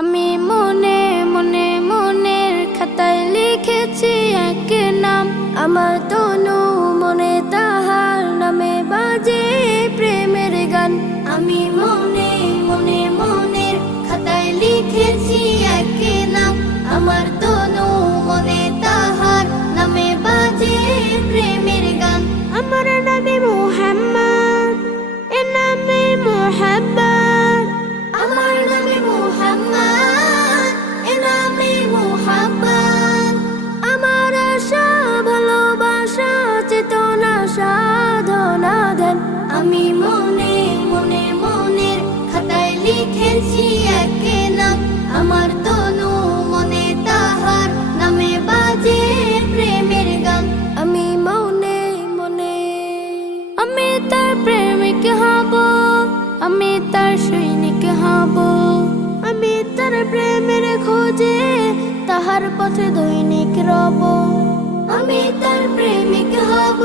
আমি মনে মনে মনের খাতায় লিখেছি এক নাম, আমার তনু মনে তাহার নামে বাজে প্রেমের গান। আমি মনে মনে মনের খাতায় লিখেছি এক নাম, আমার তনু মনে তাহার নামে বাজে প্রেমের গান। আমার নামে মুহাম্মদ, এ নামে মুহাব্বত, আমার নামে মুহাম্মদ, এ নামে মুহাব্বত। আমার আশা ভালোবাসা চেতনা সাধনা ধ্যান। আমি মনে মনে মনের খাতায় লিখেছি এক নাম, আমার তনু মনে তাহার নামে বাজে প্রেমের গান। আমি মনে মনে আমি তার প্রেমিক হব, আমি তার সৈনিক হব, আমি তার প্রেমের খোঁজে তাহার পথে দৈনিক রব। আমি তার প্রেমিক হব।